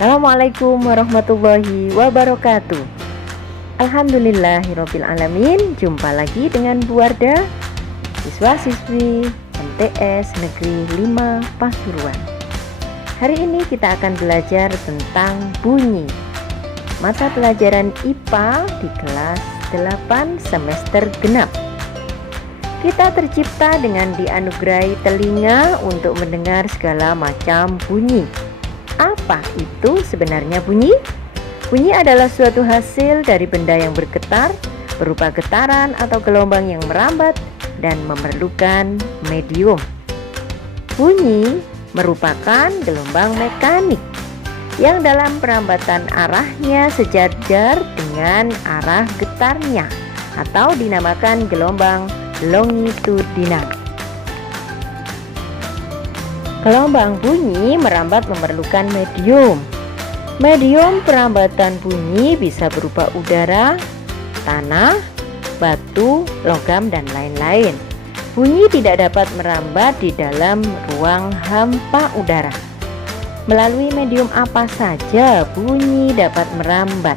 Assalamualaikum warahmatullahi wabarakatuh. Alhamdulillahirabbil alamin. Jumpa lagi dengan Bu Wardah, siswa-siswi MTS Negeri 5 Pasuruan. Hari ini kita akan belajar tentang bunyi. Mata pelajaran IPA di kelas 8 semester genap. Kita tercipta dengan dianugerahi telinga untuk mendengar segala macam bunyi. Apa itu sebenarnya bunyi? Bunyi adalah suatu hasil dari benda yang bergetar, berupa getaran atau gelombang yang merambat dan memerlukan medium. Bunyi merupakan gelombang mekanik yang dalam perambatan arahnya sejajar dengan arah getarnya atau dinamakan gelombang longitudinal. Gelombang bunyi merambat memerlukan medium. Medium perambatan bunyi bisa berupa udara, tanah, batu, logam, dan lain-lain. Bunyi tidak dapat merambat di dalam ruang hampa udara. Melalui medium apa saja bunyi dapat merambat?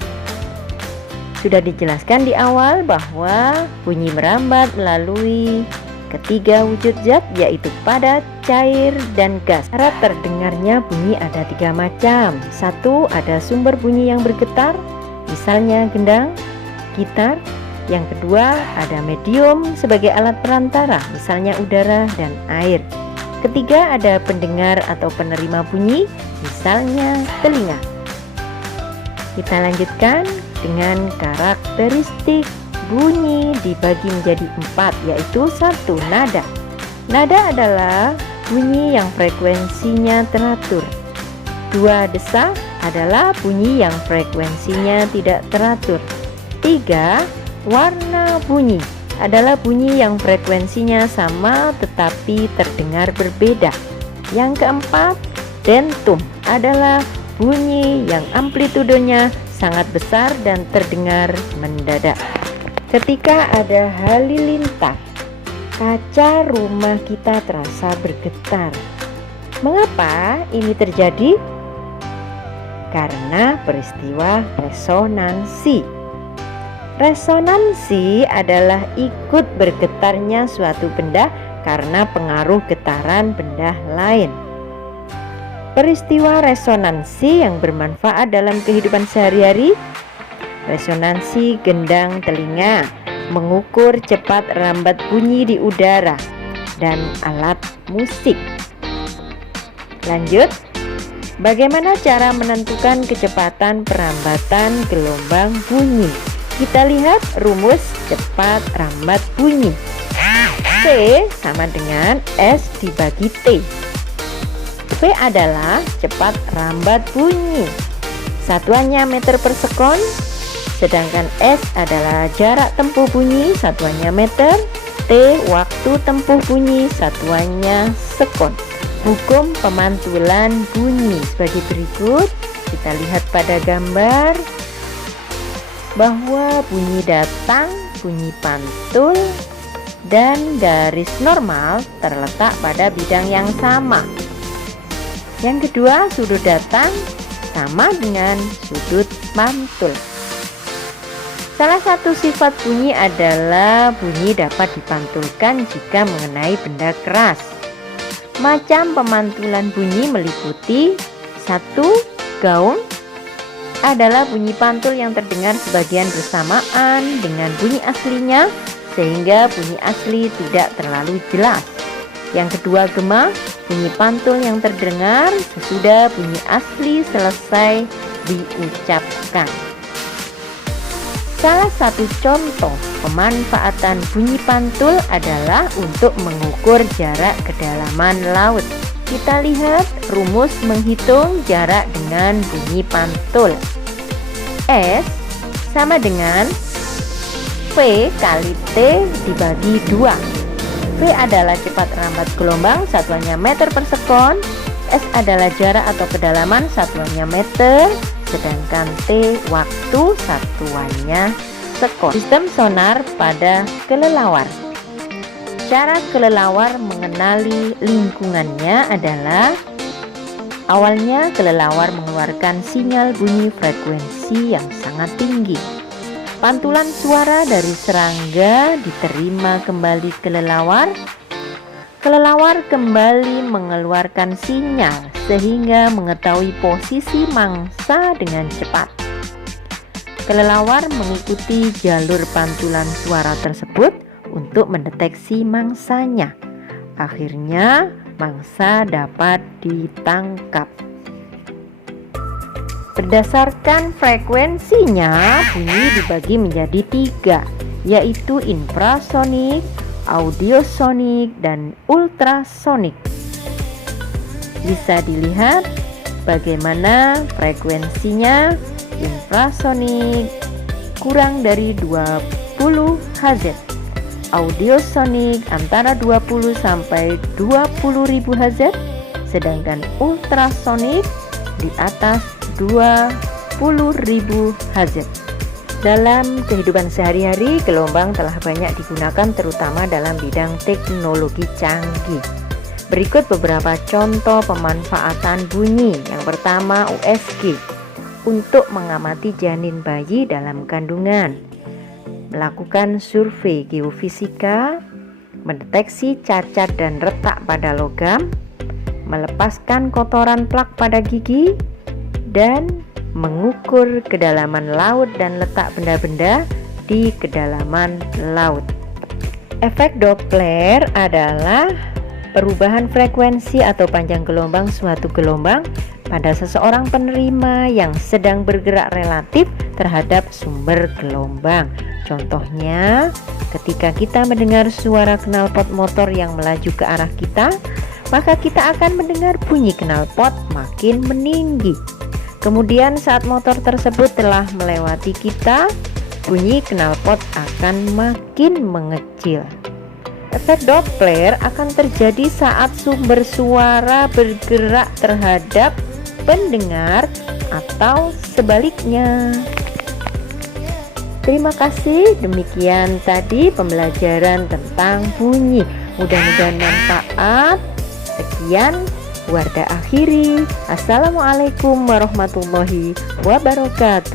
Sudah dijelaskan di awal bahwa bunyi merambat melalui ketiga wujud zat, yaitu padat, cair, dan gas. Cara terdengarnya bunyi ada 3 macam. Satu, ada sumber bunyi yang bergetar, misalnya gendang, gitar. Yang kedua, ada medium sebagai alat perantara, misalnya udara dan air. Ketiga, ada pendengar atau penerima bunyi, misalnya telinga. Kita lanjutkan dengan karakteristik bunyi dibagi menjadi 4, yaitu 1. Nada. Nada adalah bunyi yang frekuensinya teratur. 2. Desa adalah bunyi yang frekuensinya tidak teratur. 3. Warna bunyi adalah bunyi yang frekuensinya sama tetapi terdengar berbeda. Yang keempat, dentum adalah bunyi yang amplitudenya sangat besar dan terdengar mendadak. Ketika ada halilintar, kaca rumah kita terasa bergetar. Mengapa ini terjadi? Karena peristiwa resonansi. Resonansi adalah ikut bergetarnya suatu benda karena pengaruh getaran benda lain. Peristiwa resonansi yang bermanfaat dalam kehidupan sehari-hari: resonansi gendang telinga, mengukur cepat rambat bunyi di udara, dan alat musik. Lanjut, bagaimana cara menentukan kecepatan perambatan gelombang bunyi? Kita lihat rumus cepat rambat bunyi. C sama dengan S dibagi T. P adalah cepat rambat bunyi, satuannya meter per sekon. Sedangkan S adalah jarak tempuh bunyi, satuannya meter. T waktu tempuh bunyi, satuannya sekon. Hukum pemantulan bunyi sebagai berikut. Kita lihat pada gambar bahwa bunyi datang, bunyi pantul, dan garis normal terletak pada bidang yang sama. Yang kedua, sudut datang sama dengan sudut pantul. Salah satu sifat bunyi adalah bunyi dapat dipantulkan jika mengenai benda keras. Macam pemantulan bunyi meliputi: 1. Gaung adalah bunyi pantul yang terdengar sebagian bersamaan dengan bunyi aslinya sehingga bunyi asli tidak terlalu jelas. Yang kedua, gema, bunyi pantul yang terdengar sesudah bunyi asli selesai diucapkan. Salah satu contoh pemanfaatan bunyi pantul adalah untuk mengukur jarak kedalaman laut. Kita lihat rumus menghitung jarak dengan bunyi pantul. S sama dengan V kali T dibagi 2. V adalah cepat rambat gelombang, satuannya meter per sekon. S adalah jarak atau kedalaman, satuannya meter. Sedangkan T waktu, satuannya sekon. Sistem sonar pada kelelawar. Cara kelelawar mengenali lingkungannya adalah Awalnya kelelawar mengeluarkan sinyal bunyi frekuensi yang sangat tinggi. Pantulan suara dari serangga diterima kembali kelelawar. Kelelawar kembali mengeluarkan sinyal sehingga mengetahui posisi mangsa dengan cepat. Kelelawar mengikuti jalur pantulan suara tersebut untuk mendeteksi mangsanya. Akhirnya mangsa dapat ditangkap. Berdasarkan frekuensinya, bunyi dibagi menjadi 3, yaitu infrasonik, audiosonik, dan ultrasonik. Bisa dilihat bagaimana frekuensinya. Infrasonik kurang dari 20 Hz, audiosonik antara 20 sampai 20.000 Hz, sedangkan ultrasonik di atas 20.000 Hz. Dalam kehidupan sehari-hari, gelombang telah banyak digunakan terutama dalam bidang teknologi canggih. Berikut beberapa contoh pemanfaatan bunyi. Yang pertama, USG untuk mengamati janin bayi dalam kandungan, melakukan survei geofisika, mendeteksi cacat dan retak pada logam, melepaskan kotoran plak pada gigi, dan mengukur kedalaman laut dan letak benda-benda di kedalaman laut. Efek Doppler adalah perubahan frekuensi atau panjang gelombang suatu gelombang pada seseorang penerima yang sedang bergerak relatif terhadap sumber gelombang. Contohnya, ketika kita mendengar suara knalpot motor yang melaju ke arah kita, maka kita akan mendengar bunyi knalpot makin meninggi. Kemudian saat motor tersebut telah melewati kita, bunyi knalpot akan makin mengecil. Efek Doppler akan terjadi saat sumber suara bergerak terhadap pendengar atau sebaliknya. Terima kasih, demikian tadi pembelajaran tentang bunyi. Mudah-mudahan manfaat. Sekian, Wardah akhiri. Assalamualaikum warahmatullahi wabarakatuh.